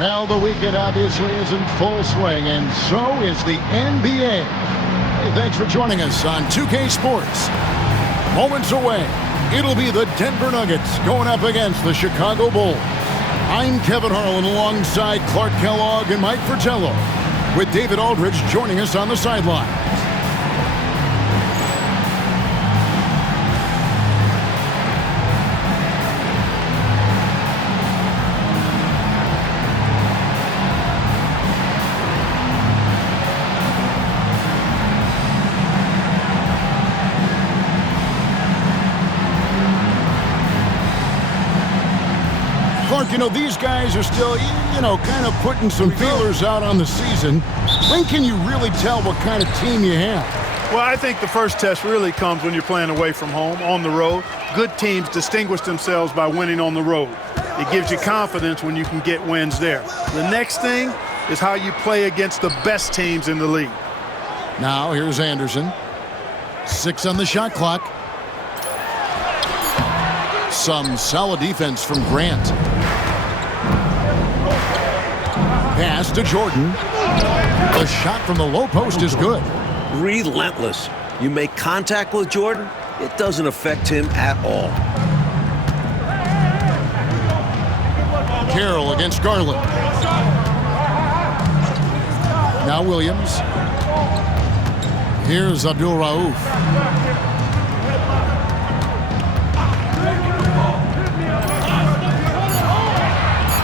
Well, the weekend obviously is in full swing, and so is the NBA. Hey, thanks for joining us on 2K Sports. Moments away, it'll be the Denver Nuggets going up against the Chicago Bulls. I'm Kevin Harlan alongside Clark Kellogg and Mike Fratello, with David Aldridge joining us on the sideline. Clark, you know, these guys are still, kind of putting some feelers out on the season. When can you really tell what kind of team you have? Well, I think the first test really comes when you're playing away from home, on the road. Good teams distinguish themselves by winning on the road. It gives you confidence when you can get wins there. The next thing is how you play against the best teams in the league. Now, here's Anderson. 6 on the shot clock. Some solid defense from Grant. Pass to Jordan. The shot from the low post is good. Relentless. You make contact with Jordan, it doesn't affect him at all. Carroll against Garland. Now Williams. Here's Abdul Rauf.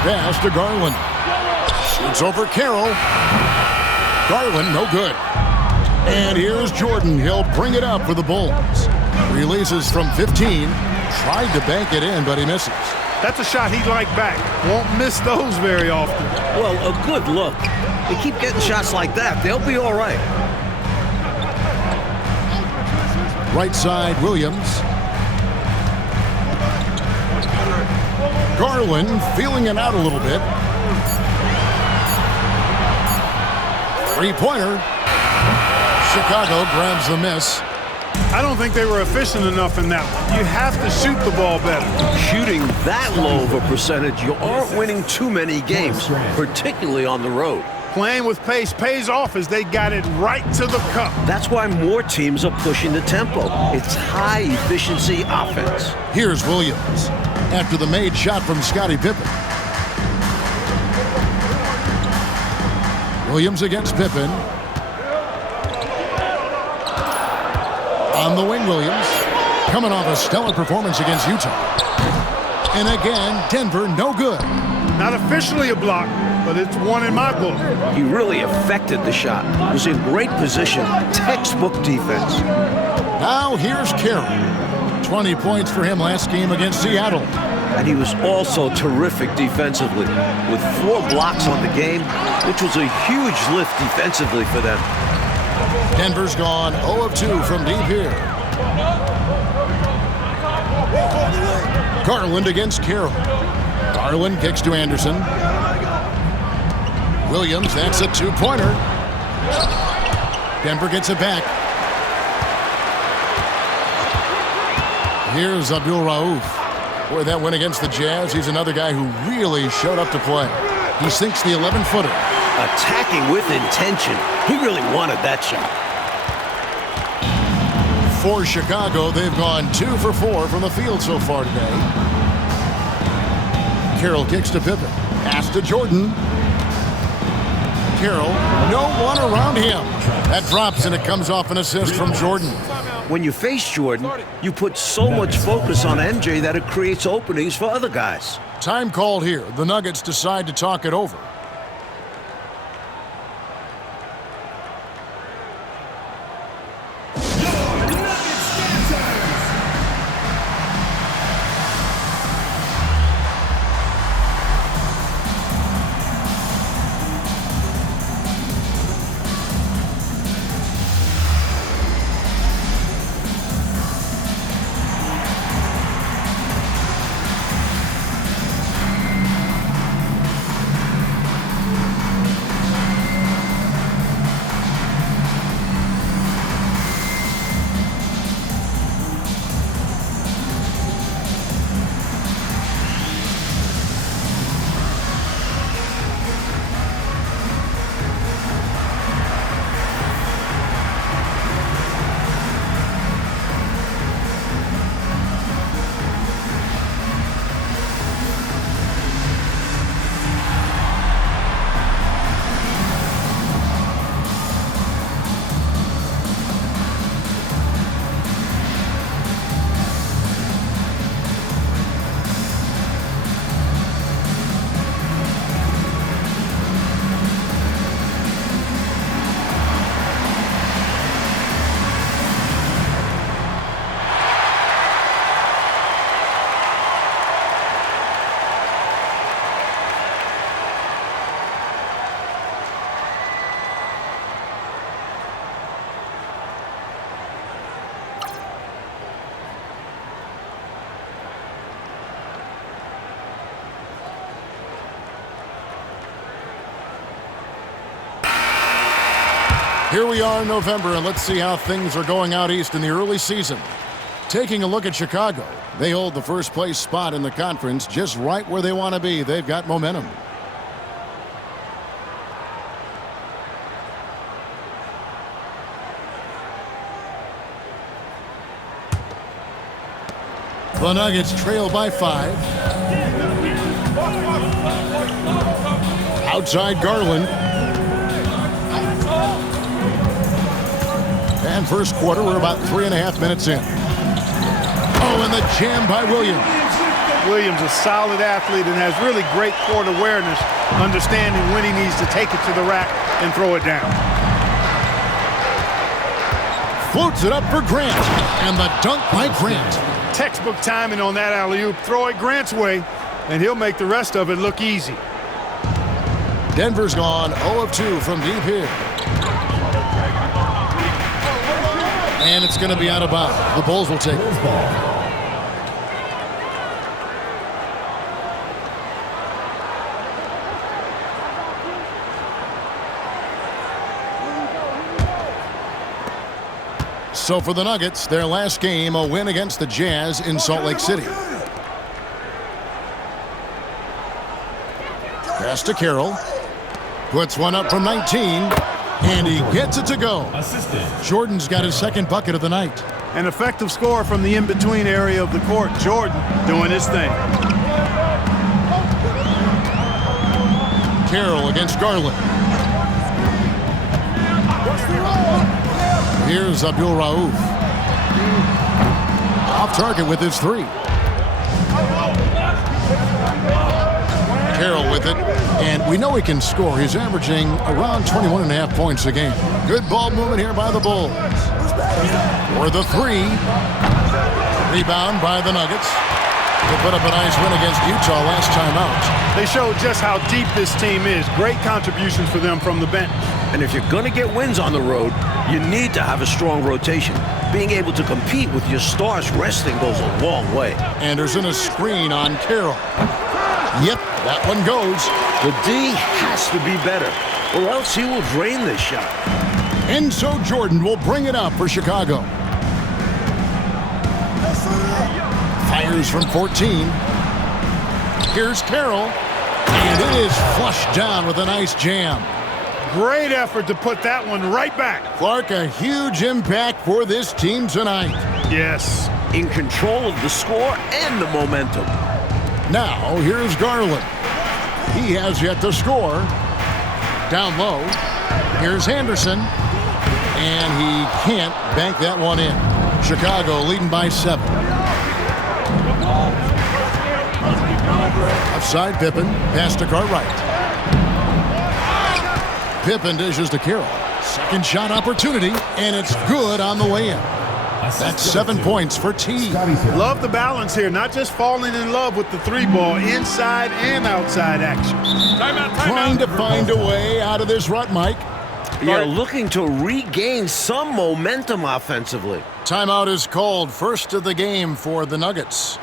Pass to Garland. Shoots over Carroll. Garland, no good. And here's Jordan. He'll bring it up for the Bulls. Releases from 15. Tried to bank it in, but he misses. That's a shot he'd like back. Won't miss those very often. Well, a good look. They keep getting shots like that. They'll be all right. Right side, Williams. Garland feeling it out a little bit. Three-pointer. Chicago grabs the miss. I don't think they were efficient enough in that one. You have to shoot the ball better. Shooting that low of a percentage, you aren't winning too many games, particularly on the road. Playing with pace pays off as they got it right to the cup. That's why more teams are pushing the tempo. It's high-efficiency offense. Here's Williams after the made shot from Scottie Pippen. Williams against Pippen. On the wing, Williams. Coming off a stellar performance against Utah. And again, Denver no good. Not officially a block, but it's one in my book. He really affected the shot. He was in great position. Textbook defense. Now here's Carroll. 20 points for him last game against Seattle. And he was also terrific defensively, with 4 blocks on the game, which was a huge lift defensively for them. Denver's gone 0 of 2 from deep here. Garland against Carroll. Garland kicks to Anderson. Williams, that's a 2-pointer. Denver gets it back. Here's Abdul Rauf. Boy, that win against the Jazz, he's another guy who really showed up to play. He sinks the 11-footer. Attacking with intention. He really wanted that shot. For Chicago, they've gone 2 for 4 from the field so far today. Carroll kicks to Pippen. Pass to Jordan. Carroll, no one around him. That drops, and it comes off an assist from Jordan. When you face Jordan, you put so much focus on MJ that it creates openings for other guys. Time called here. The Nuggets decide to talk it over. Here we are in November, and let's see how things are going out east in the early season. Taking a look at Chicago, they hold the first place spot in the conference just right where they want to be. They've got momentum. The Nuggets trail by 5. Outside Garland. And first quarter, we're about 3.5 minutes in. Oh, and the jam by Williams. Williams, a solid athlete and has really great court awareness, understanding when he needs to take it to the rack and throw it down. Floats it up for Grant. And the dunk by Grant. Textbook timing on that alley-oop. Throw it Grant's way, and he'll make the rest of it look easy. Denver's gone 0 of 2 from deep here. And it's going to be out of bounds. The Bulls will take it. So for the Nuggets, their last game, a win against the Jazz in Salt Lake City. Pass to Carroll. Puts one up from 19. And he gets it to go. Jordan's got his second bucket of the night. An effective score from the in-between area of the court. Jordan doing his thing. Carroll against Garland. Here's Abdul Rauf. Off target with his 3. Carroll with it. And we know he can score. He's averaging around 21.5 points a game. Good ball movement here by the Bulls. For the 3. Rebound by the Nuggets. They put up a nice win against Utah last time out. They showed just how deep this team is. Great contributions for them from the bench. And if you're going to get wins on the road, you need to have a strong rotation. Being able to compete with your stars resting goes a long way. Anderson a screen on Carroll. Yep, that one goes. The D has to be better, or else he will drain this shot. And so Jordan will bring it up for Chicago. Fires from 14. Here's Carroll. And it is flushed down with a nice jam. Great effort to put that one right back. Clark, a huge impact for this team tonight. Yes. In control of the score and the momentum. Now, here's Garland. He has yet to score. Down low. Here's Henderson. And he can't bank that one in. Chicago leading by 7. Offside Pippen. Pass to Cartwright. Pippen dishes to Carroll. Second shot opportunity. And it's good on the way in. That's 7 points for T. Love the balance here. Not just falling in love with the 3-ball. Inside and outside action. Trying to find a way out of this rut, Mike. Yeah, looking to regain some momentum offensively. Timeout is called. First of the game for the Nuggets.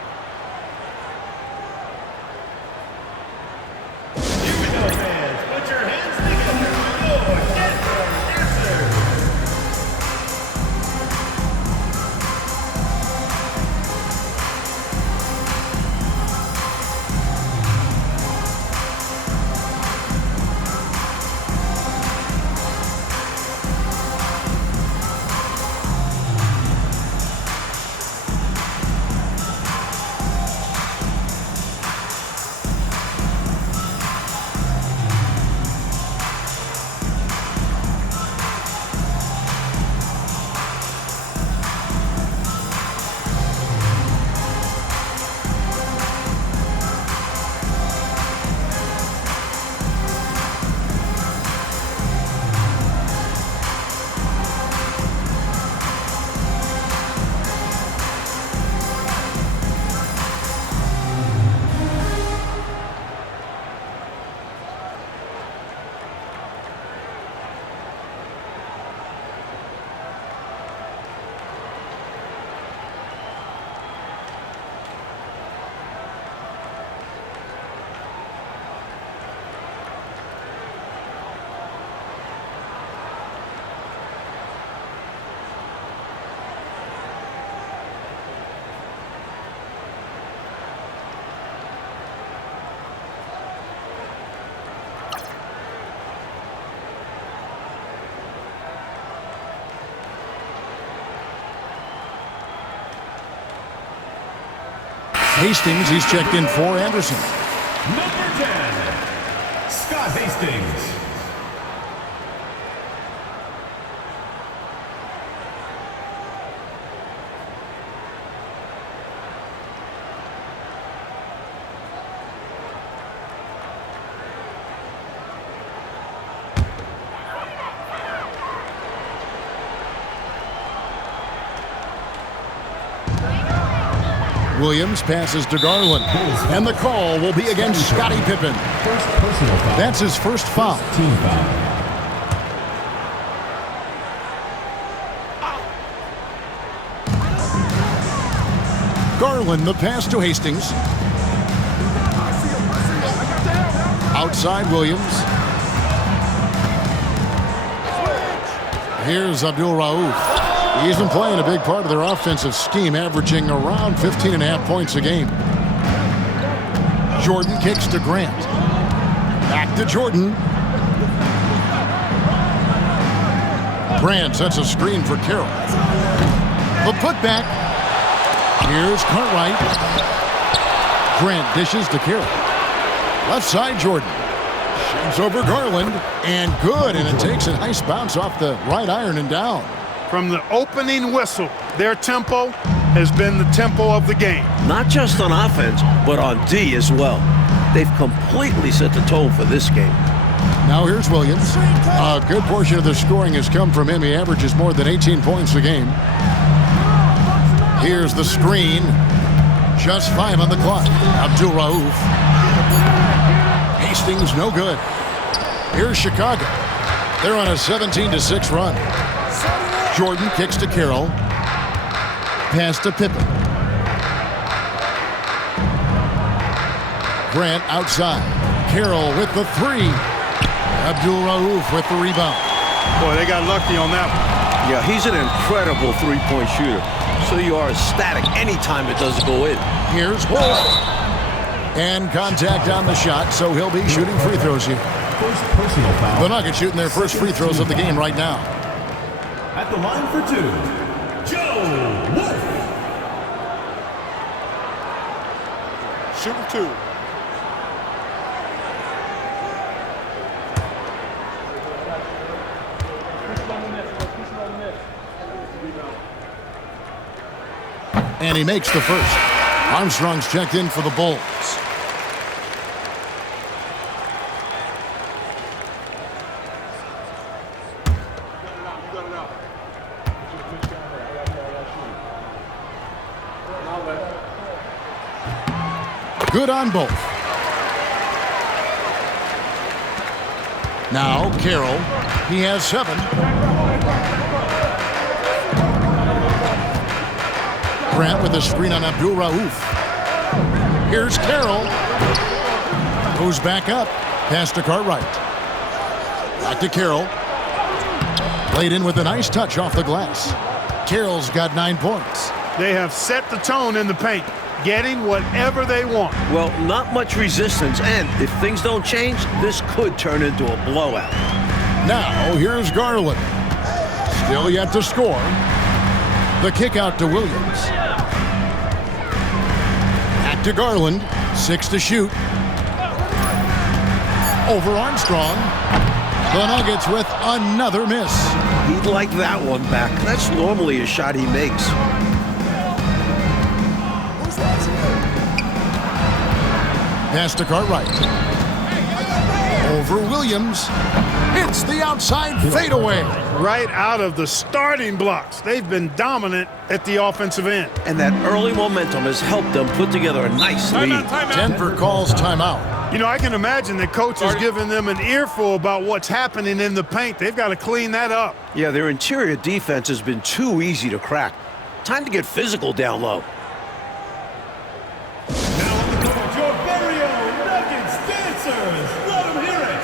Hastings, he's checked in for Anderson. Number 10, Scott Hastings. Williams passes to Garland, and the call will be against Scottie Pippen. First personal foul. That's his first foul. Team foul. Garland, the pass to Hastings. Outside Williams. Here's Abdul Rauf. He's been playing a big part of their offensive scheme, averaging around 15.5 points a game. Jordan kicks to Grant. Back to Jordan. Grant sets a screen for Carroll. The putback. Here's Cartwright. Grant dishes to Carroll. Left side, Jordan. Shoots over Garland. And good, and it takes a nice bounce off the right iron and down. From the opening whistle, their tempo has been the tempo of the game. Not just on offense, but on D as well. They've completely set the tone for this game. Now here's Williams. A good portion of the scoring has come from him. He averages more than 18 points a game. Here's the screen. Just 5 on the clock. Abdul Rauf. Hastings, no good. Here's Chicago. They're on a 17-6 run. Jordan kicks to Carroll. Pass to Pippen. Grant outside. Carroll with the 3. Abdul Rauf with the rebound. Boy, they got lucky on that one. Yeah, he's an incredible three-point shooter. So you are ecstatic anytime it doesn't go in. Here's Wolf. And contact on the shot, so he'll be shooting free throws here. First personal foul. The Nuggets shooting their first free throws of the game right now. At the line for 2, Joe Wolf. Shooting 2. And he makes the first. Armstrong's checked in for the Bulls. Good on both. Now Carroll. He has 7. Grant with a screen on Abdul Rauf. Here's Carroll. Goes back up. Pass to Cartwright. Back to Carroll. Played in with a nice touch off the glass. Carroll's got 9 points. They have set the tone in the paint, getting whatever they want. Well, not much resistance, and if things don't change, this could turn into a blowout. Now, here's Garland. Still yet to score. The kick out to Williams. Back to Garland. 6 to shoot. Over Armstrong. The Nuggets with another miss. He'd like that one back. That's normally a shot he makes. Pass to Cartwright. Over Williams. It's the outside fadeaway. Right out of the starting blocks. They've been dominant at the offensive end. And that early momentum has helped them put together a nice lead. Denver calls timeout. You know, I can imagine the coach is giving them an earful about what's happening in the paint. They've got to clean that up. Yeah, their interior defense has been too easy to crack. Time to get physical down low. Now on the court, your very own Nuggets dancers. Let them hear it.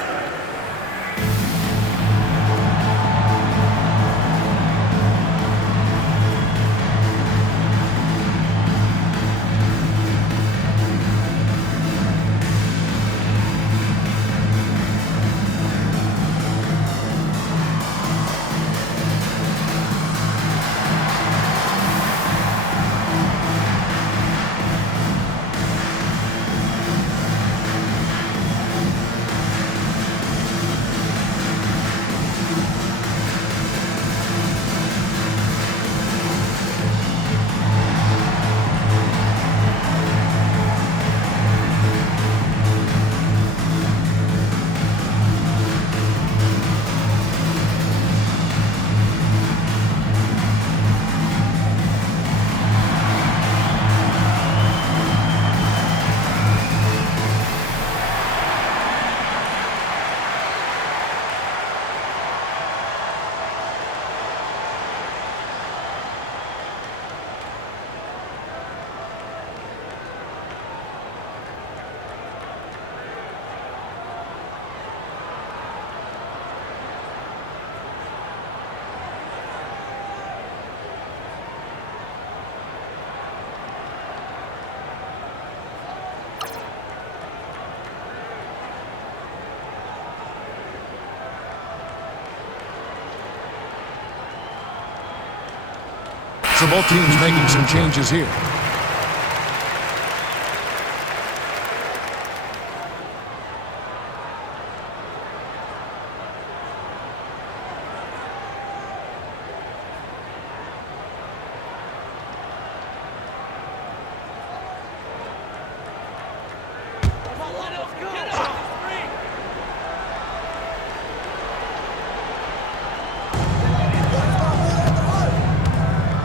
So both teams making some changes here.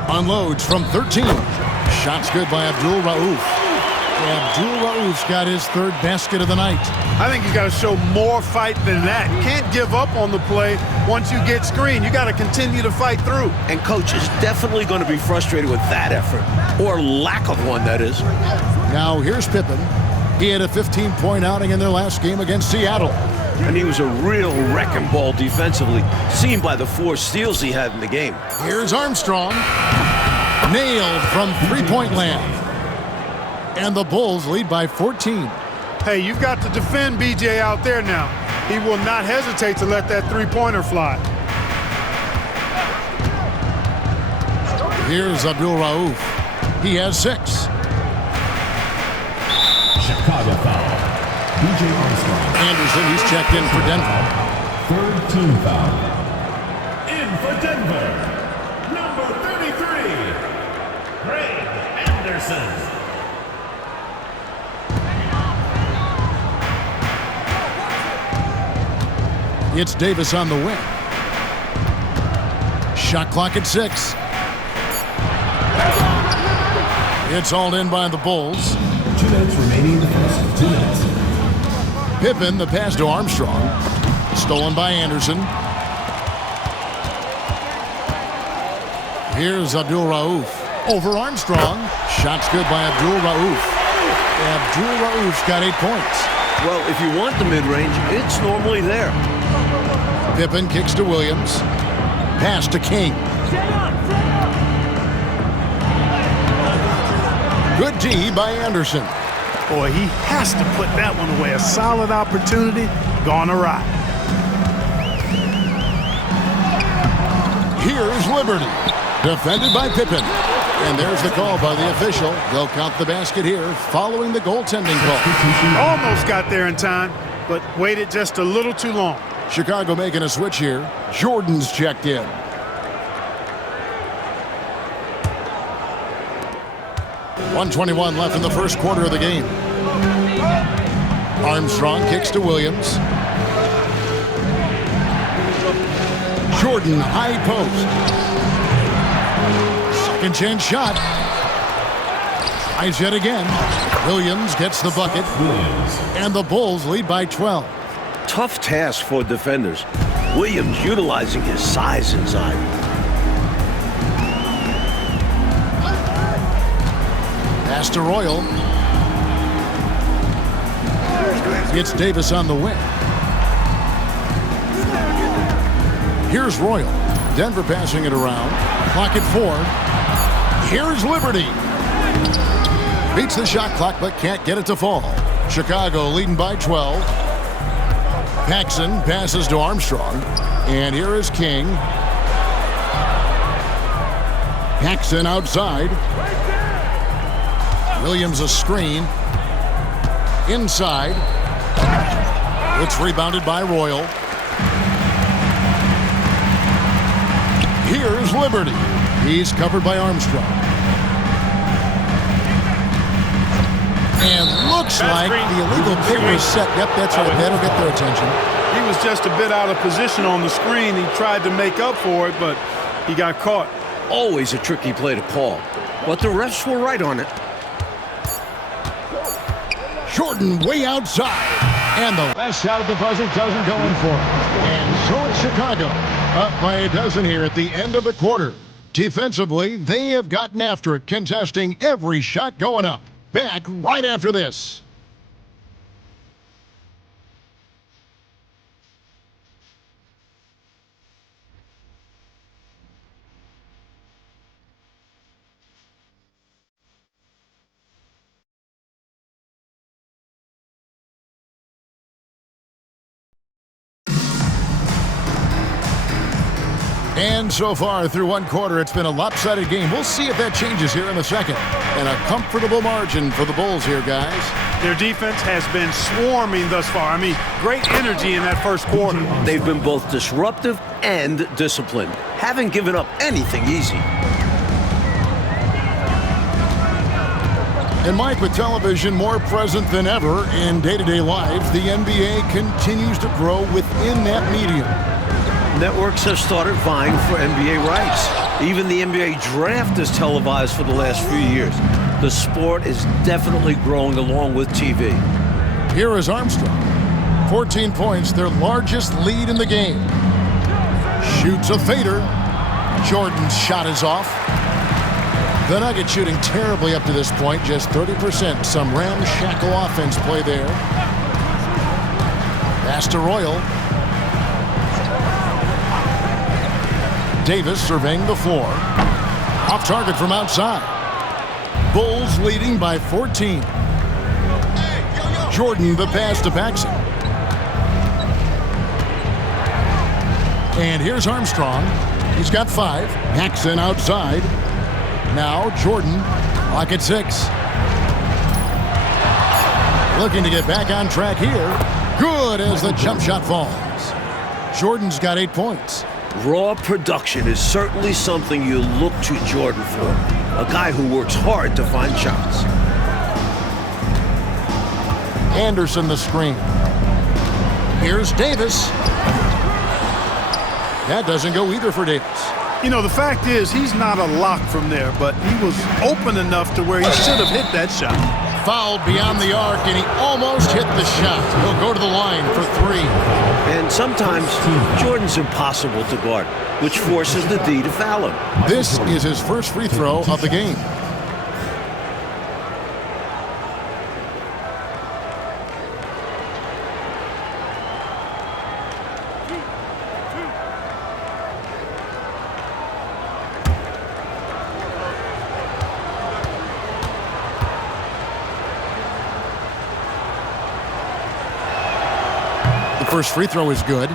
Unloads from 13. Shots good by Abdul Rauf. Abdul Rauf's got his third basket of the night. I think you got to show more fight than that. You can't give up on the play once you get screened. You got to continue to fight through. And coach is definitely going to be frustrated with that effort, or lack of one, that is. Now here's Pippen. He had a 15-point outing in their last game against Seattle. And he was a real wrecking ball defensively, seen by the 4 steals he had in the game. Here's Armstrong. Nailed from three-point land. And the Bulls lead by 14. Hey, you've got to defend BJ out there now. He will not hesitate to let that three-pointer fly. Here's Abdul Rauf. He has 6. Chicago foul. B.J. Armstrong. Anderson, he's checked in for Denver. Third team foul. In for Denver, number 33, Craig Anderson. It's Davis on the wing. Shot clock at 6. It's all in by the Bulls. 2 minutes remaining in the first. 2 minutes. Pippen, the pass to Armstrong. Stolen by Anderson. Here's Abdul Rauf. Over Armstrong. Shots good by Abdul Rauf. Abdul Rauf's got 8 points. Well, if you want the mid-range, it's normally there. Pippen kicks to Williams. Pass to King. Good D by Anderson. Boy, he has to put that one away. A solid opportunity gone awry. Here's Liberty. Defended by Pippen. And there's the call by the official. They'll count the basket here following the goaltending call. Almost got there in time, but waited just a little too long. Chicago making a switch here. Jordan's checked in. .121 left in the first quarter of the game. Armstrong kicks to Williams. Jordan, high post. Second chance shot. Eyes yet again. Williams gets the bucket. And the Bulls lead by 12. Tough task for defenders. Williams utilizing his size inside. Pass to Royal. It's Davis on the wing. Here's Royal. Denver passing it around. Clock at 4. Here's Liberty. Beats the shot clock but can't get it to fall. Chicago leading by 12. Paxson passes to Armstrong. And here is King. Paxson outside. Williams a screen. Inside. It's rebounded by Royal. Here's Liberty. He's covered by Armstrong. And looks like the illegal play was set. Yep, that's right. That'll get their attention. He was just a bit out of position on the screen. He tried to make up for it, but he got caught. Always a tricky play to call, but the refs were right on it. Jordan way outside. And the last shot at the buzzer doesn't go in for him. And so it's Chicago up by a dozen here at the end of the quarter. Defensively, they have gotten after it, contesting every shot going up. Back right after this. And so far through one quarter, it's been a lopsided game. We'll see if that changes here in the second. And a comfortable margin for the Bulls here, guys. Their defense has been swarming thus far. I mean, great energy in that first quarter. They've been both disruptive and disciplined. Haven't given up anything easy. And Mike, with television more present than ever in day-to-day life, the NBA continues to grow within that medium. Networks have started vying for NBA rights. Even the NBA draft is televised for the last few years. The sport is definitely growing along with TV. Here is Armstrong. 14 points, their largest lead in the game. Shoots a fader. Jordan's shot is off. The Nuggets shooting terribly up to this point, just 30%. Some ramshackle offense play there. Pass to Royal. Davis surveying the floor. Off target from outside. Bulls leading by 14. Jordan the pass to Paxson. And here's Armstrong. He's got 5. Paxson outside. Now Jordan, clock at 6. Looking to get back on track here. Good as the jump shot falls. Jordan's got 8 points. Raw production is certainly something you look to Jordan for. A guy who works hard to find shots. Anderson the screen. Here's Davis. That doesn't go either for Davis. You know, the fact is he's not a lock from there, but he was open enough to where he should have hit that shot. Fouled beyond the arc, and he almost hit the shot. He'll go to the line for 3. And sometimes Jordan's impossible to guard, which forces the D to foul him. This is his first free throw of the game. First free throw is good.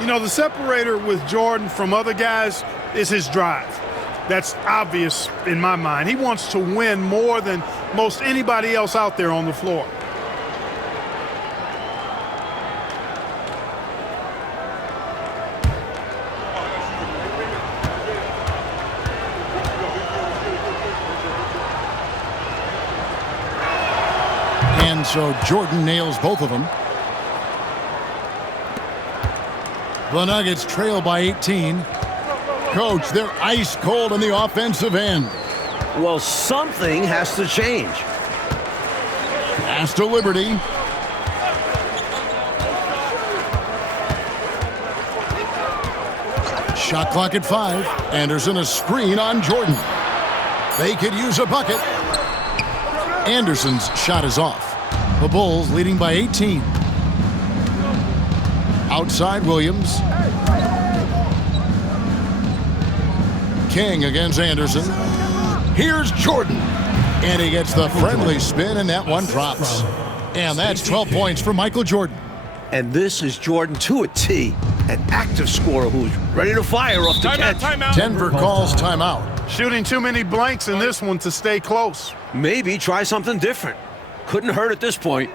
You know, the separator with Jordan from other guys is his drive. That's obvious in my mind. He wants to win more than most anybody else out there on the floor. And so Jordan nails both of them. The Nuggets trail by 18. Coach, they're ice cold on the offensive end. Well, something has to change. Pass to Liberty. Shot clock at 5. Anderson a screen on Jordan. They could use a bucket. Anderson's shot is off. The Bulls leading by 18. Outside Williams. King against Anderson. Here's Jordan. And he gets the friendly spin, and that one drops. And that's 12 points for Michael Jordan. And this is Jordan to a T, an active scorer who's ready to fire off the catch. Timeout. Denver calls timeout. Shooting too many blanks in this one to stay close. Maybe try something different. Couldn't hurt at this point.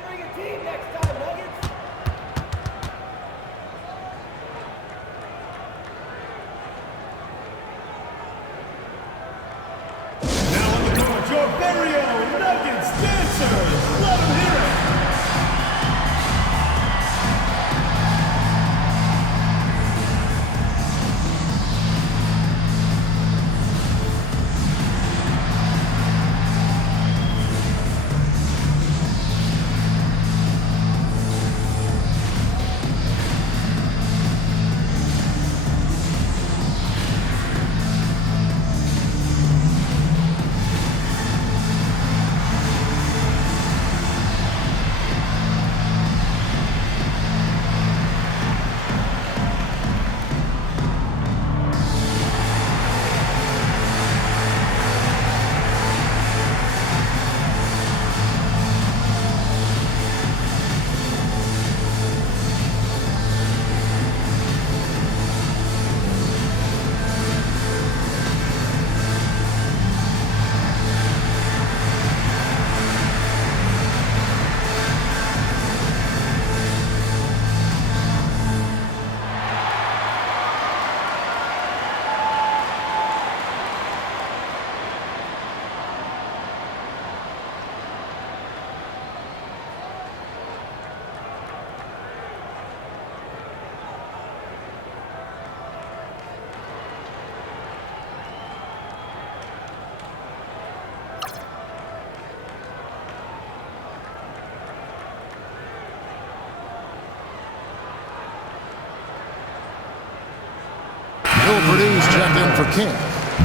checked in for King.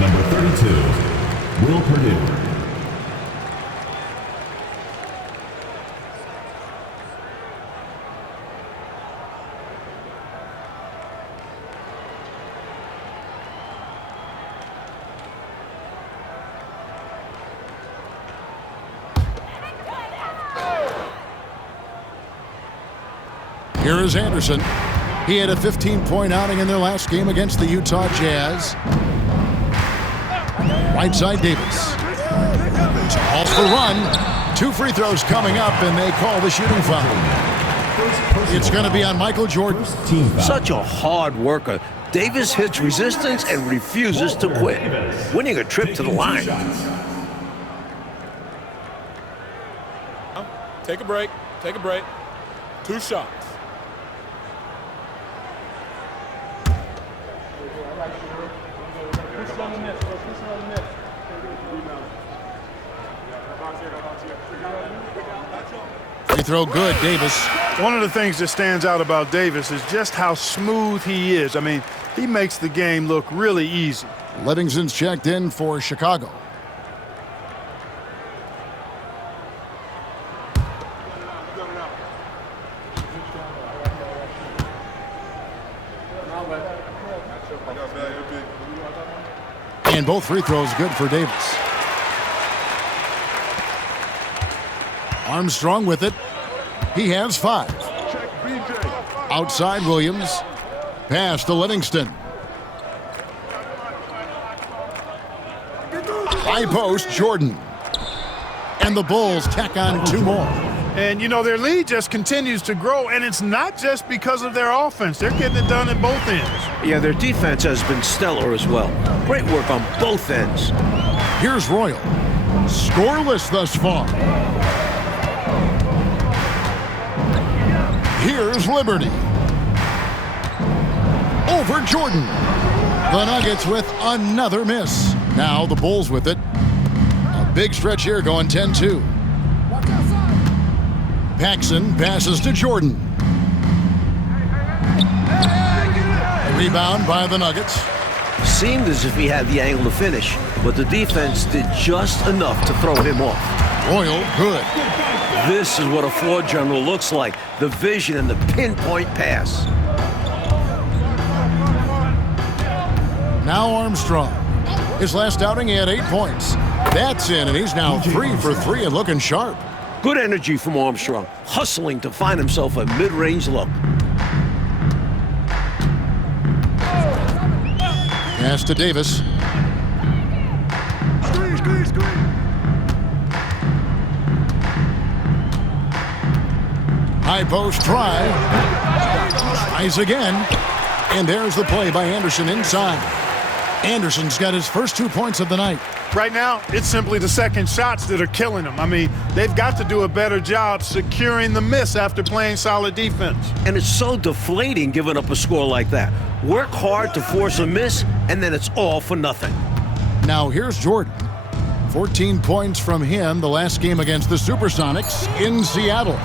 Number 32, Will Purdue. Here is Anderson. He had a 15-point outing in their last game against the Utah Jazz. Right side, Davis. Off the run. 2 free throws coming up, and they call the shooting foul. It's going to be on Michael Jordan. Such a hard worker. Davis hits resistance and refuses to quit, winning a trip to the line. Take a break. Take a break. 2 shots. Free throw good, Davis. One of the things that stands out about Davis is just how smooth he is. I mean, he makes the game look really easy. Livingston's checked in for Chicago. And both free throws good for Davis. Armstrong with it. He has 5. Outside Williams. Pass to Livingston. High post Jordan. And the Bulls tack on 2 more. And, you know, their lead just continues to grow, and it's not just because of their offense. They're getting it done at both ends. Yeah, their defense has been stellar as well. Great work on both ends. Here's Royal. Scoreless thus far. Here's Liberty. Over Jordan. The Nuggets with another miss. Now the Bulls with it. A big stretch here going 10-2. Paxson passes to Jordan. Rebound by the Nuggets. Seemed as if he had the angle to finish, but the defense did just enough to throw him off. Royal, good. This is what a floor general looks like. The vision and the pinpoint pass. Now Armstrong. His last outing, he had 8 points. That's in, and he's now 3 for 3 and looking sharp. Good energy from Armstrong, hustling to find himself a mid-range look. Pass to Davis. High post try. Tries again. And there's the play by Anderson inside. Anderson's got his first 2 points of the night. Right now, it's simply the second shots that are killing them. I mean, they've got to do a better job securing the miss after playing solid defense. And it's so deflating giving up a score like that. Work hard to force a miss, and then it's all for nothing. Now here's Jordan. 14 points from him the last game against the Supersonics in Seattle.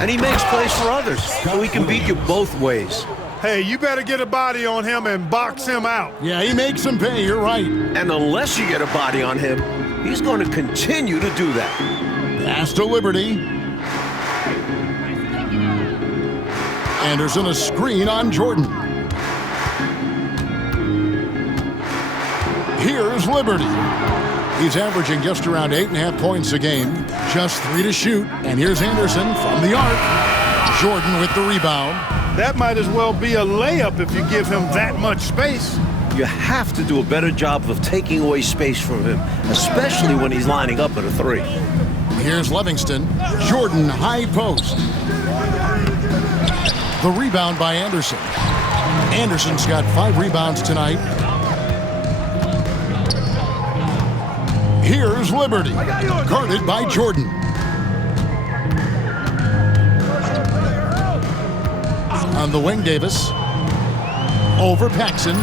And he makes plays for others, so he can beat you both ways. Hey, you better get a body on him and box him out. Yeah, he makes him pay, you're right. And unless you get a body on him, he's going to continue to do that. Pass to Liberty. Anderson a screen on Jordan. Here's Liberty. He's averaging just around 8.5 points a game. Just 3 to shoot. And here's Anderson from the arc. Jordan with the rebound. That might as well be a layup if you give him that much space. You have to do a better job of taking away space from him, especially when he's lining up at a 3. Here's Livingston. Jordan high post. The rebound by Anderson. Anderson's got 5 rebounds tonight. Here's Liberty. Guarded by Jordan. On the wing, Davis. Over Paxson.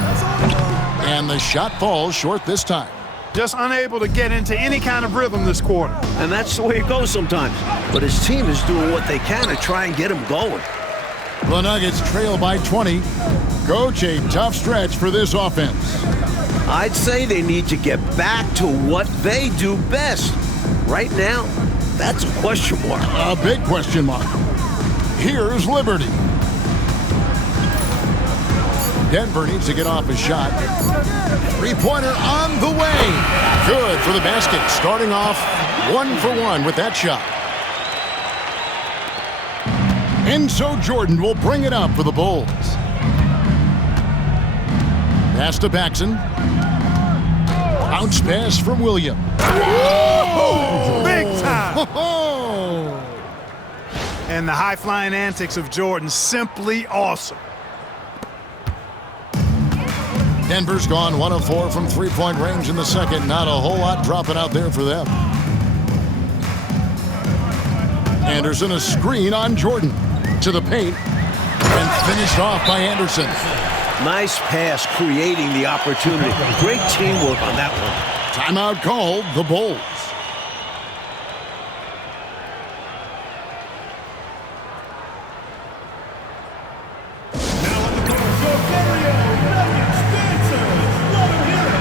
And the shot falls short this time. Just unable to get into any kind of rhythm this quarter. And that's the way it goes sometimes. But his team is doing what they can to try and get him going. The Nuggets trail by 20. Coach, a tough stretch for this offense. I'd say they need to get back to what they do best. Right now, that's a question mark. A big question mark. Here's Liberty. Denver needs to get off a shot. Three-pointer on the way. Good for the basket. Starting off 1 for 1 with that shot. Enzo Jordan will bring it up for the Bulls. Pass to Paxson. Bounce pass from Williams. Whoa! Big time! Oh! And the high-flying antics of Jordan, simply awesome. Denver's gone 1 of 4 from three-point range in the second. Not a whole lot dropping out there for them. Anderson, a screen on Jordan. To the paint. And finished off by Anderson. Nice pass, creating the opportunity. Great teamwork on that one. Timeout called, the Bulls. Now on the court, your very own Nuggets dancers. Let 'em hear it.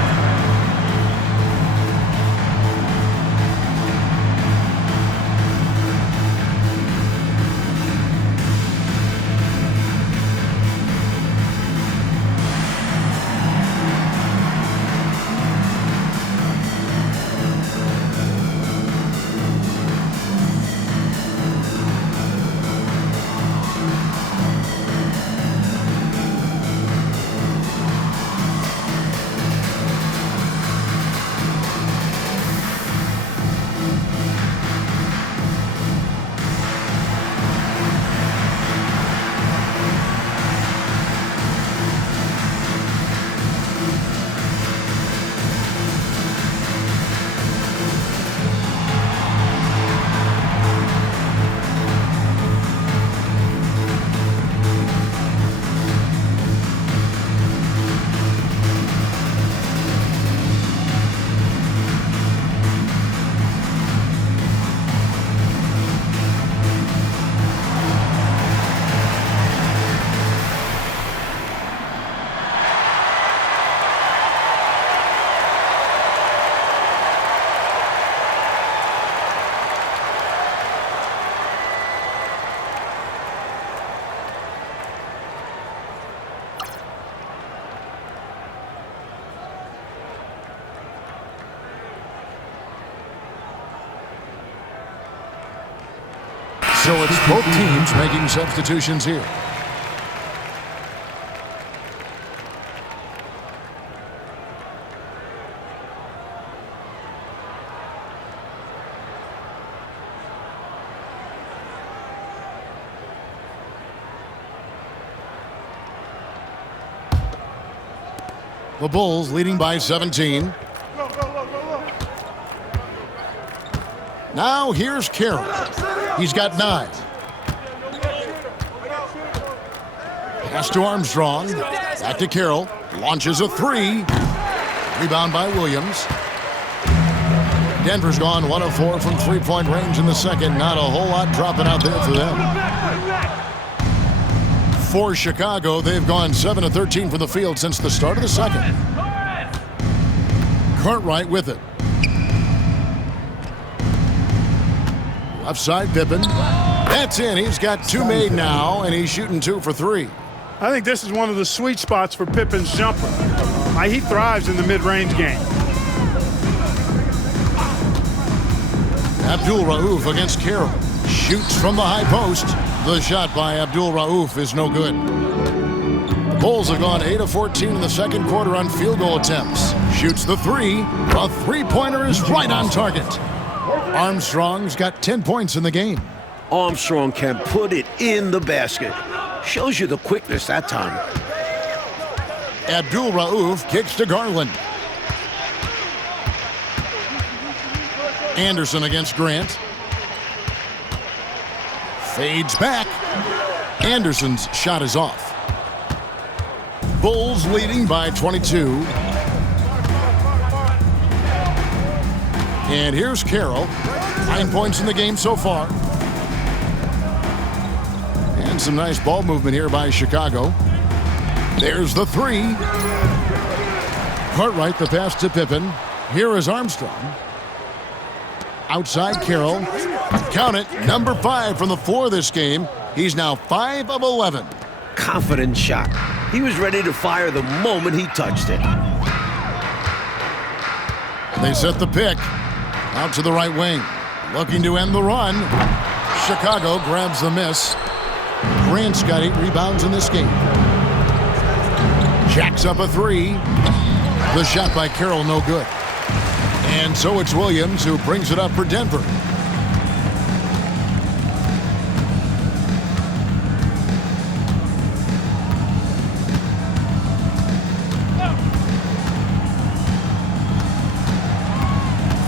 So it's both teams making substitutions here. The Bulls leading by 17. Now here's Carroll. He's got 9. Pass to Armstrong. Back to Carroll. Launches a 3. Rebound by Williams. Denver's gone 1 of 4 from three-point range in the second. Not a whole lot dropping out there for them. For Chicago, they've gone 7 of 13 from the field since the start of the second. Cartwright with it. Left side, Pippen. That's in. He's got 2 made now, and he's shooting 2 for 3. I think this is one of the sweet spots for Pippen's jumper. He thrives in the mid-range game. Abdul Rauf against Carroll. Shoots from the high post. The shot by Abdul Rauf is no good. The Bulls have gone 8 of 14 in the second quarter on field goal attempts. Shoots the 3. A three-pointer is right on target. Armstrong's got 10 points in the game. Armstrong can put it in the basket. Shows you the quickness that time. Abdul Rauf kicks to Garland. Anderson against Grant. Fades back. Anderson's shot is off. Bulls leading by 22. And here's Carroll. 9 points in the game so far. And some nice ball movement here by Chicago. There's the 3. Cartwright, the pass to Pippen. Here is Armstrong. Outside Carroll. Count it, number 5 from the floor this game. He's now 5 of 11. Confident shot. He was ready to fire the moment he touched it. They set the pick. Out to the right wing. Looking to end the run. Chicago grabs the miss. Grant's got 8 rebounds in this game. Jacks up a 3. The shot by Carroll, no good. And so it's Williams who brings it up for Denver.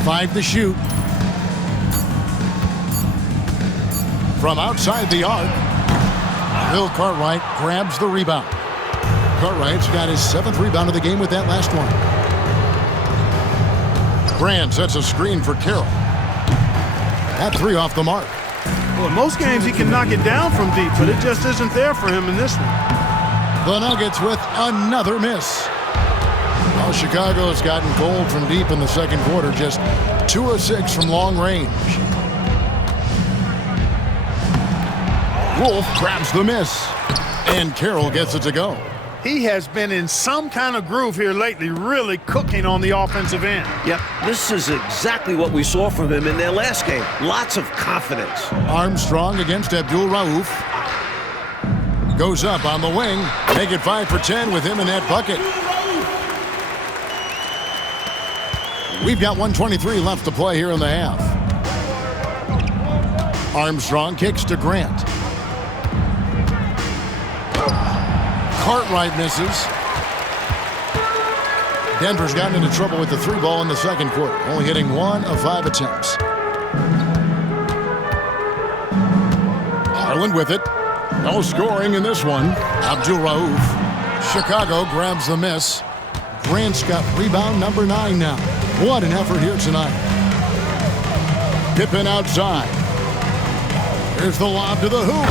Five to shoot. From outside the arc, Bill Cartwright grabs the rebound. Cartwright's got his 7th rebound of the game with that last one. Grant sets a screen for Carroll. That 3 off the mark. Well, in most games he can knock it down from deep, but it just isn't there for him in this one. The Nuggets with another miss. Well, Chicago's gotten cold from deep in the second quarter, just 2 of 6 from long range. Wolf grabs the miss, and Carroll gets it to go. He has been in some kind of groove here lately, really cooking on the offensive end. Yep, this is exactly what we saw from him in their last game. Lots of confidence. Armstrong against Abdul Rauf. Goes up on the wing. Make it 5 for 10 with him in that bucket. We've got 1:23 left to play here in the half. Armstrong kicks to Grant. Cartwright misses. Denver's gotten into trouble with the 3 ball in the second quarter, only hitting 1 of 5 attempts. Harlan with it. No scoring in this one. Abdul Rauf. Chicago grabs the miss. Grant's got rebound number 9 now. What an effort here tonight. Pippen outside. Here's the lob to the hoop.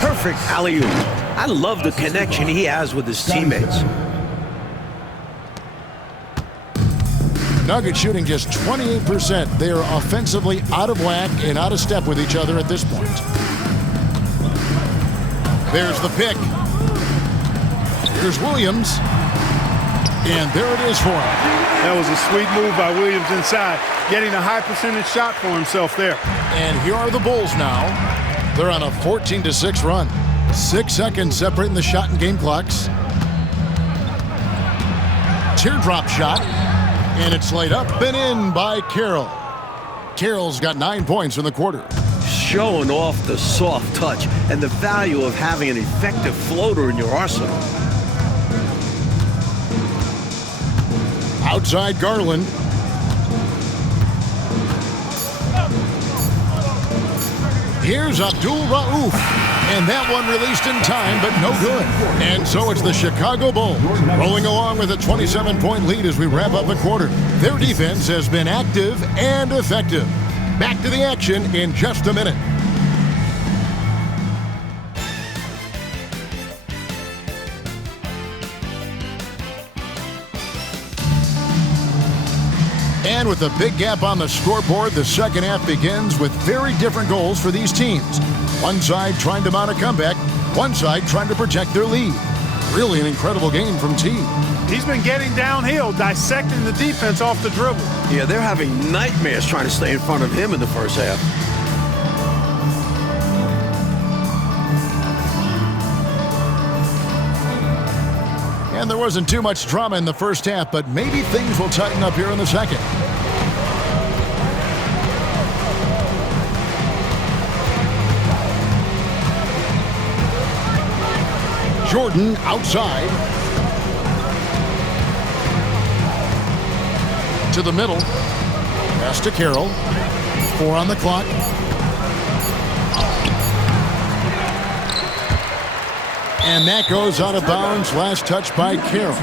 Perfect alley-oop. I love the connection he has with his teammates. Nuggets shooting just 28%. They are offensively out of whack and out of step with each other at this point. There's the pick. Here's Williams. And there it is for him. That was a sweet move by Williams inside, getting a high percentage shot for himself there. And here are the Bulls now. They're on a 14-6 run. 6 seconds separating the shot and game clocks. Teardrop shot. And it's laid up and in by Carroll. Carroll's got 9 points in the quarter. Showing off the soft touch and the value of having an effective floater in your arsenal. Outside Garland. Here's Abdul Rauf. And that one released in time, but no good. And so it's the Chicago Bulls rolling along with a 27-point lead as we wrap up the quarter. Their defense has been active and effective. Back to the action in just a minute. And with a big gap on the scoreboard, the second half begins with very different goals for these teams. One side trying to mount a comeback, one side trying to protect their lead. Really an incredible game from T. He's been getting downhill, dissecting the defense off the dribble. Yeah, they're having nightmares trying to stay in front of him in the first half. And there wasn't too much drama in the first half, but maybe things will tighten up here in the second. Jordan outside. To the middle. Pass to Carroll. 4 on the clock. And that goes out of bounds. Last touch by Carroll.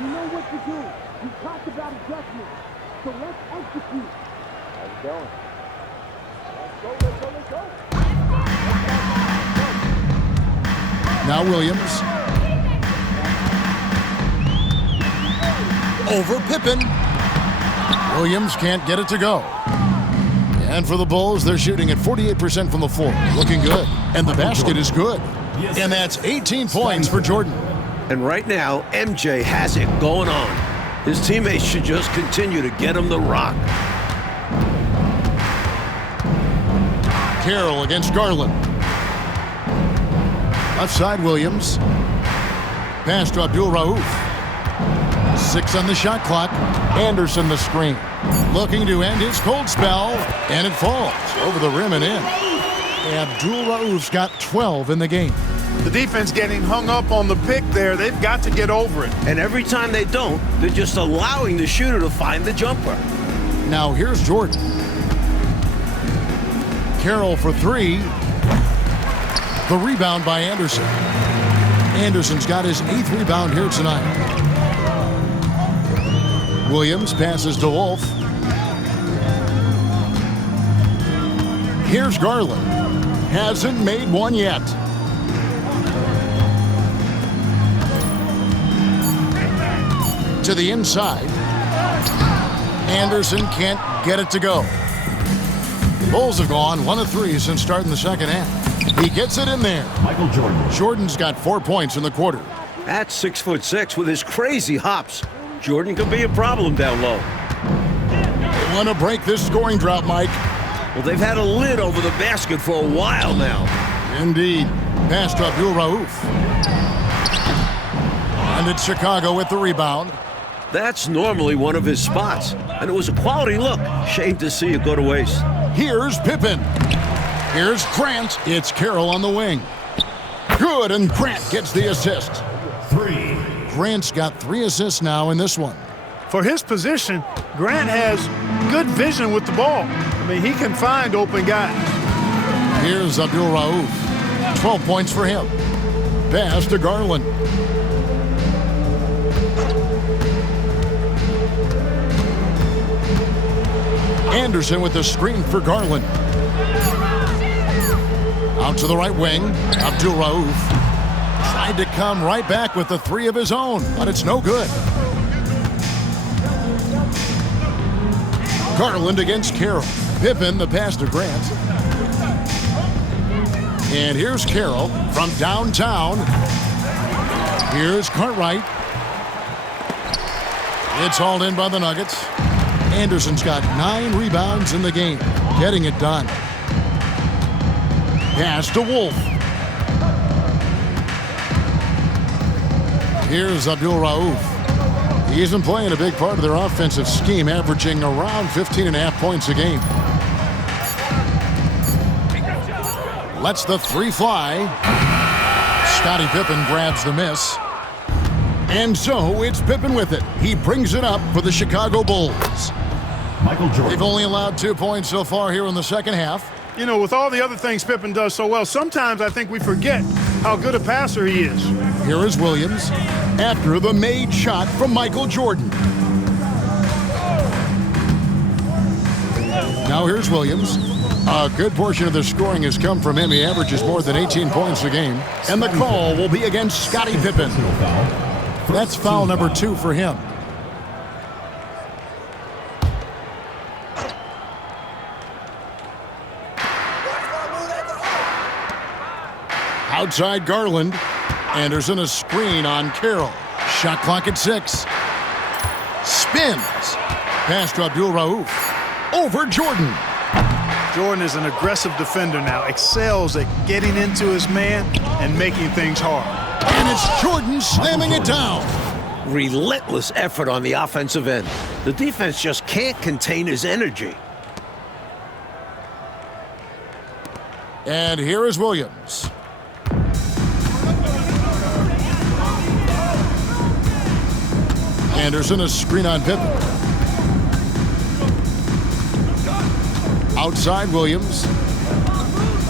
You know what to do. You talked about adjustments. So let's execute. How's it going? Let's go. Now Williams. Over Pippen. Williams can't get it to go. And for the Bulls, they're shooting at 48% from the floor. Looking good. And the basket is good. And that's 18 points for Jordan. And right now, MJ has it going on. His teammates should just continue to get him the rock. Carroll against Garland. Left side, Williams. Pass to Abdul Rauf. 6 on the shot clock. Anderson the screen. Looking to end his cold spell. And it falls over the rim and in. Abdul Rauf's got 12 in the game. The defense getting hung up on the pick there. They've got to get over it. And every time they don't, they're just allowing the shooter to find the jumper. Now here's Jordan. Carroll for 3. The rebound by Anderson. Anderson's got his 8th rebound here tonight. Williams passes to Wolf. Here's Garland. Hasn't made one yet. To the inside. Anderson can't get it to go. Bulls have gone 1 of 3 since starting the second half. He gets it in there. Michael Jordan. Jordan's got 4 points in the quarter. At 6'6" with his crazy hops, Jordan could be a problem down low. They want to break this scoring drought, Mike. Well, they've had a lid over the basket for a while now. Indeed. Pass to Abdul Rauf. And it's Chicago with the rebound. That's normally one of his spots, and it was a quality look. Shame to see it go to waste. Here's Pippen. Here's Grant. It's Carroll on the wing. Good, and Grant gets the assist. 3. Grant's got 3 assists now in this one. For his position, Grant has good vision with the ball. I mean, he can find open guys. Here's Abdul Rauf. 12 points for him. Pass to Garland. Anderson with the screen for Garland. Out to the right wing. Abdul Rauf tried to come right back with the 3 of his own, but it's no good. Garland against Carroll. Pippen the pass to Grant. And here's Carroll from downtown. Here's Cartwright. It's hauled in by the Nuggets. Anderson's got 9 rebounds in the game, getting it done. Pass to Wolf. Here's Abdul Rauf. He's been playing a big part of their offensive scheme, averaging around 15.5 points a game. Lets the 3 fly. Scottie Pippen grabs the miss. And so it's Pippen with it. He brings it up for the Chicago Bulls. Michael Jordan. They've only allowed 2 points so far here in the second half. You know, with all the other things Pippen does so well, sometimes I think we forget how good a passer he is. Here is Williams after the made shot from Michael Jordan. Now here's Williams. A good portion of the scoring has come from him. He averages more than 18 points a game. And the call will be against Scottie Pippen. That's foul number 2 for him. Outside Garland. Anderson a screen on Carroll. Shot clock at 6. Spins. Pass to Abdul Rauf. Over Jordan. Jordan is an aggressive defender now. Excels at getting into his man and making things hard. And it's Jordan slamming it down. Relentless effort on the offensive end. The defense just can't contain his energy. And here is Williams. Anderson a screen on Pippen. Outside Williams.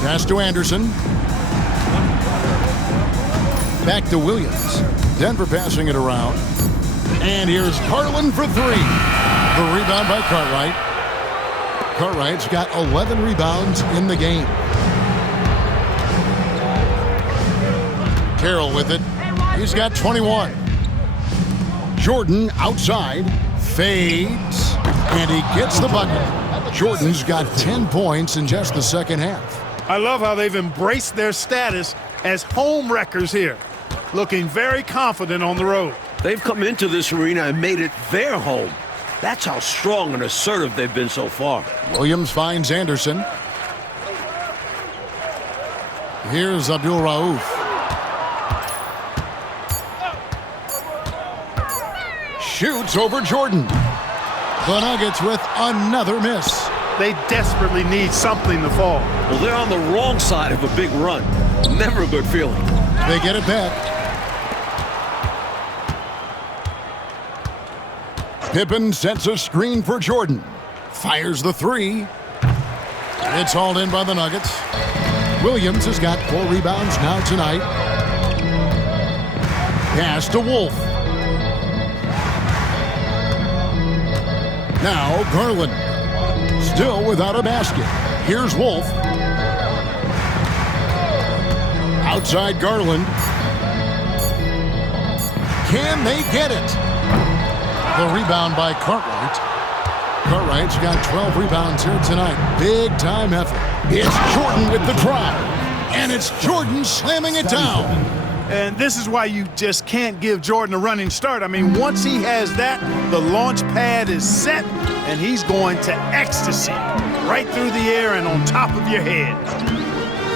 Pass to Anderson. Back to Williams. Denver passing it around. And here's Garland for 3. The rebound by Cartwright. Cartwright's got 11 rebounds in the game. Carroll with it. He's got 21. Jordan outside. Fades. And he gets the bucket. Jordan's got 10 points in just the second half. I love how they've embraced their status as home wreckers here. Looking very confident on the road. They've come into this arena and made it their home. That's how strong and assertive they've been so far. Williams finds Anderson. Here's Abdul Rauf. Shoots over Jordan. The Nuggets with another miss. They desperately need something to fall. Well, they're on the wrong side of a big run. Never a good feeling. They get it back. Pippen sets a screen for Jordan. Fires the three. It's hauled in by the Nuggets. Williams has got 4 rebounds now tonight. Pass to Wolf. Now Garland. Still without a basket. Here's Wolf. Outside Garland. Can they get it? The rebound by Cartwright. Cartwright's got 12 rebounds here tonight. Big time effort. It's Jordan with the drive. And it's Jordan slamming it down. And this is why you just can't give Jordan a running start. I mean, once he has that, the launch pad is set, and he's going to ecstasy. Right through the air and on top of your head.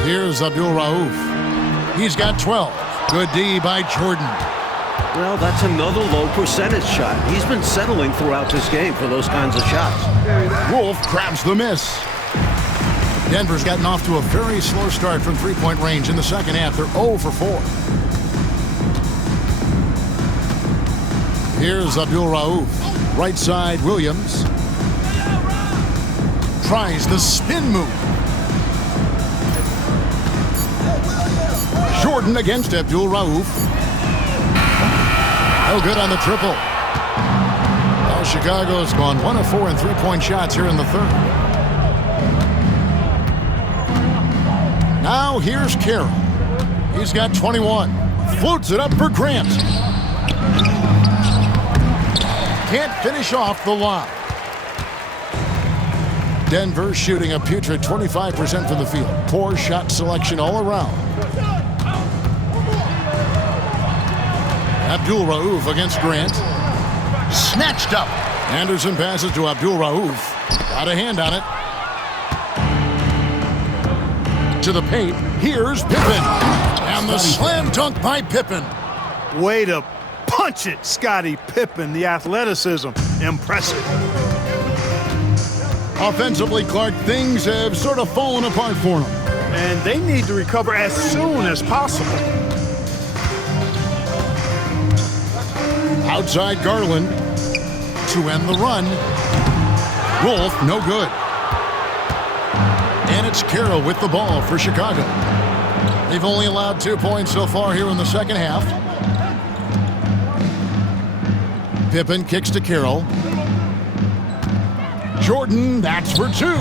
Here's Abdul Rauf. He's got 12. Good D by Jordan. Well, that's another low percentage shot. He's been settling throughout this game for those kinds of shots. Wolf grabs the miss. Denver's gotten off to a very slow start from three-point range in the second half. They're 0 for 4. Here's Abdul Rauf. Right side, Williams. Tries the spin move. Jordan against Abdul Rauf. No good on the triple. Well, Chicago's gone 1 of 4 in three-point shots here in the third. Now here's Carroll. He's got 21. Floats it up for Grant. Can't finish off the lob. Denver shooting a putrid 25% from the field. Poor shot selection all around. Abdul Rauf against Grant. Snatched up. Anderson passes to Abdul Rauf. Got a hand on it. To the paint. Here's Pippen. And the slam dunk by Pippen. Way to punch it, Scottie Pippen. The athleticism, impressive. Offensively, Clark, things have sort of fallen apart for him. And they need to recover as soon as possible. Outside Garland to end the run. Wolf, no good. And it's Carroll with the ball for Chicago. They've only allowed 2 points so far here in the second half. Pippen kicks to Carroll. Jordan, that's for 2.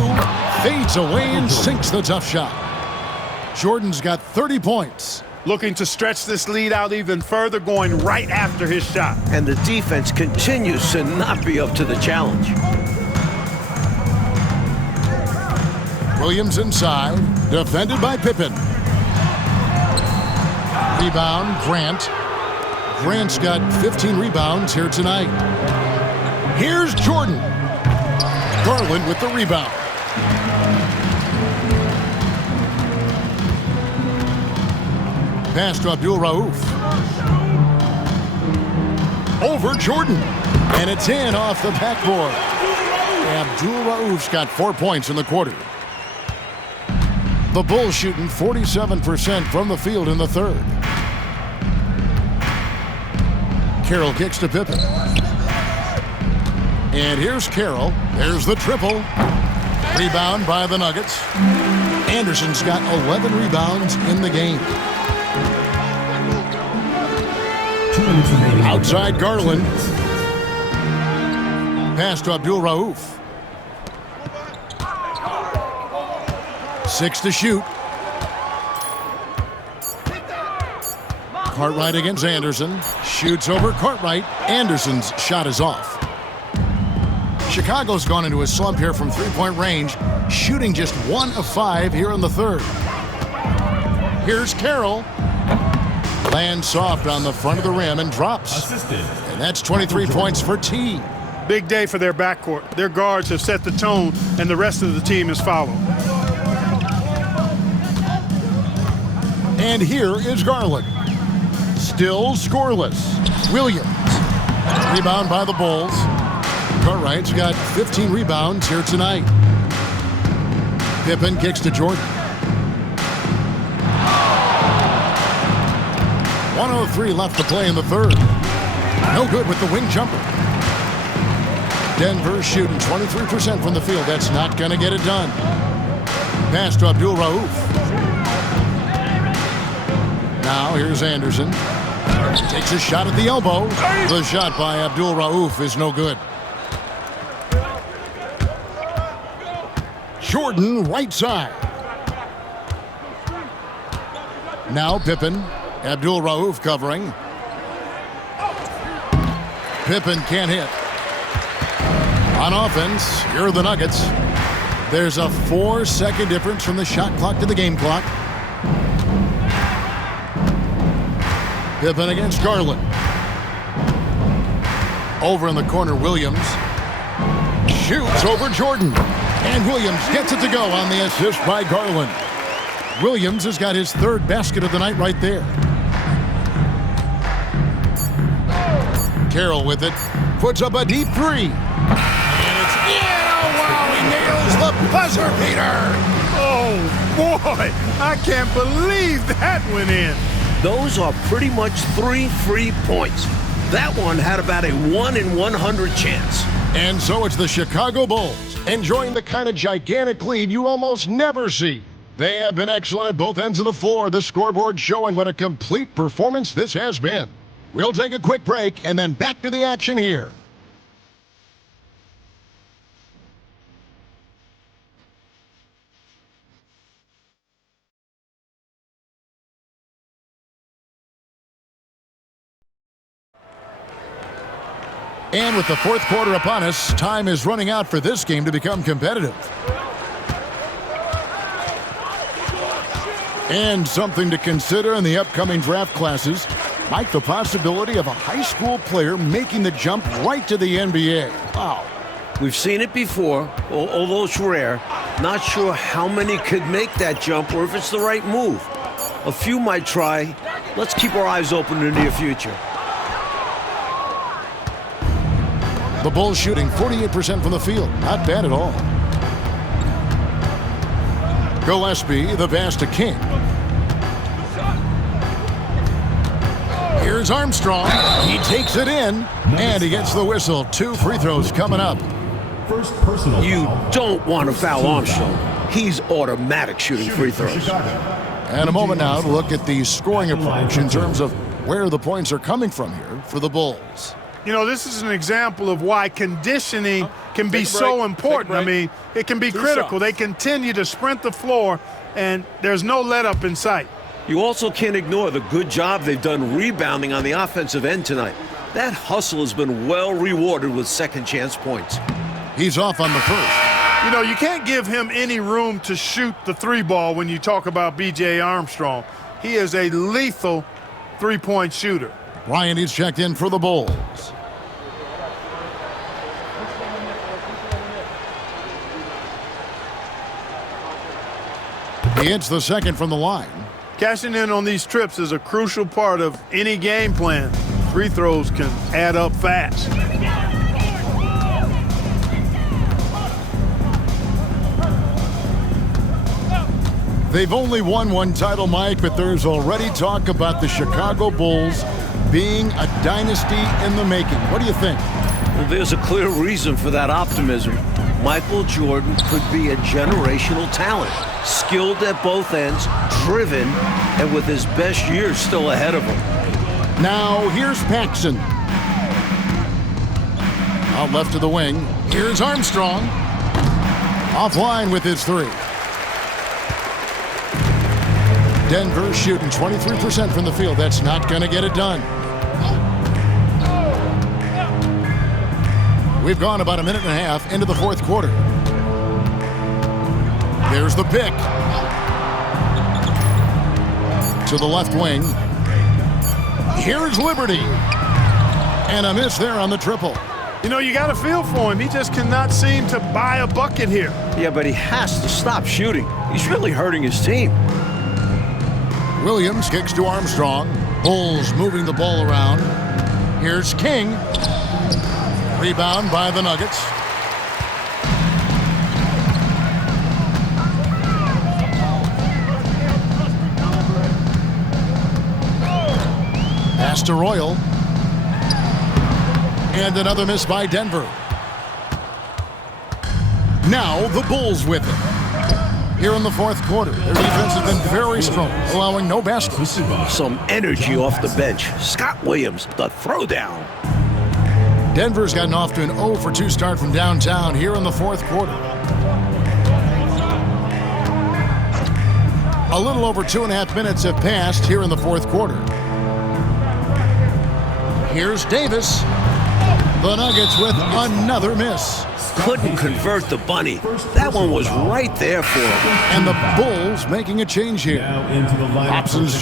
Fades away and sinks the tough shot. Jordan's got 30 points. Looking to stretch this lead out even further, going right after his shot. And the defense continues to not be up to the challenge. Williams inside, defended by Pippen. Rebound, Grant. Grant's got 15 rebounds here tonight. Here's Jordan. Garland with the rebound. Pass to Abdul Rauf. Over Jordan. And it's in off the backboard. Abdul Rauf's got 4 points in the quarter. The Bulls shooting 47% from the field in the third. Carroll kicks to Pippen. And here's Carroll. There's the triple. Rebound by the Nuggets. Anderson's got 11 rebounds in the game. Outside Garland. Pass to Abdul Rauf. 6 to shoot. Cartwright against Anderson. Shoots over Cartwright. Anderson's shot is off. Chicago's gone into a slump here from three-point range, shooting just 1 of 5 here in the third. Here's Carroll. Lands soft on the front of the rim and drops. And that's 23 points for T. Big day for their backcourt. Their guards have set the tone, and the rest of the team has followed. And here is Garland. Still scoreless. Williams. Rebound by the Bulls. Cartwright's got 15 rebounds here tonight. Pippen kicks to Jordan. 1:03 left to play in the third. No good with the wing jumper. Denver shooting 23% from the field. That's not going to get it done. Pass to Abdul Rauf. Now here's Anderson. Takes a shot at the elbow. The shot by Abdul Rauf is no good. Jordan right side. Now Pippen. Abdul Rauf covering. Pippen can't hit. On offense, here are the Nuggets. There's a 4-second difference from the shot clock to the game clock. Pippen against Garland. Over in the corner, Williams. Shoots over Jordan. And Williams gets it to go on the assist by Garland. Williams has got his third basket of the night right there. Carroll with it. Puts up a deep three. And it's in. Oh, wow. He nails the buzzer beater. Oh, boy. I can't believe that went in. Those are pretty much 3 free points. That one had about a 1 in 100 chance. And so it's the Chicago Bulls enjoying the kind of gigantic lead you almost never see. They have been excellent at both ends of the floor. The scoreboard showing what a complete performance this has been. We'll take a quick break and then back to the action here. And with the fourth quarter upon us, time is running out for this game to become competitive. And something to consider in the upcoming draft classes, like the possibility of a high school player making the jump right to the NBA. Wow. We've seen it before, although it's rare. Not sure how many could make that jump or if it's the right move. A few might try. Let's keep our eyes open in the near future. The Bulls shooting 48% from the field. Not bad at all. Gillespie, the pass to King. Here's Armstrong. He takes it in, and he gets the whistle. 2 free throws coming up. First personal You foul. don't want to foul Armstrong. He's automatic shooting free throws. And a moment now to look at the scoring approach in terms of where the points are coming from here for the Bulls. You know, this is an example of why conditioning can be so important. I mean, it can be critical. They continue to sprint the floor, and there's no let-up in sight. You also can't ignore the good job they've done rebounding on the offensive end tonight. That hustle has been well rewarded with second-chance points. He's off on the first. You know, you can't give him any room to shoot the three ball when you talk about B.J. Armstrong. He is a lethal three-point shooter. Bryant is checked in for the Bulls. He hits the second from the line. Cashing in on these trips is a crucial part of any game plan. Free throws can add up fast. They've only won one title, Mike, but there's already talk about the Chicago Bulls being a dynasty in the making. What do you think? Well, there's a clear reason for that optimism. Michael Jordan could be a generational talent, skilled at both ends, driven, and with his best years still ahead of him. Now, here's Paxson. Out left to the wing. Here's Armstrong. Offline with his three. Denver shooting 23% from the field. That's not going to get it done. We've gone about a minute and a half into the fourth quarter. There's the pick. To the left wing. Here's Liberty. And a miss there on the triple. You know, you got to feel for him. He just cannot seem to buy a bucket here. Yeah, but he has to stop shooting. He's really hurting his team. Williams kicks to Armstrong. Bulls moving the ball around. Here's King. Rebound by the Nuggets. Pass to Royal. And another miss by Denver. Now the Bulls with it. Here in the fourth quarter, their defense has been very strong, allowing no baskets. Some energy off the bench. Scott Williams, the throwdown. Denver's gotten off to an 0-for-2 start from downtown here in the fourth quarter. A little over 2.5 minutes have passed here in the fourth quarter. Here's Davis. The Nuggets with another miss. Couldn't convert the bunny. That one was right there for him. And the Bulls making a change here. Now into the lineup. Hobson's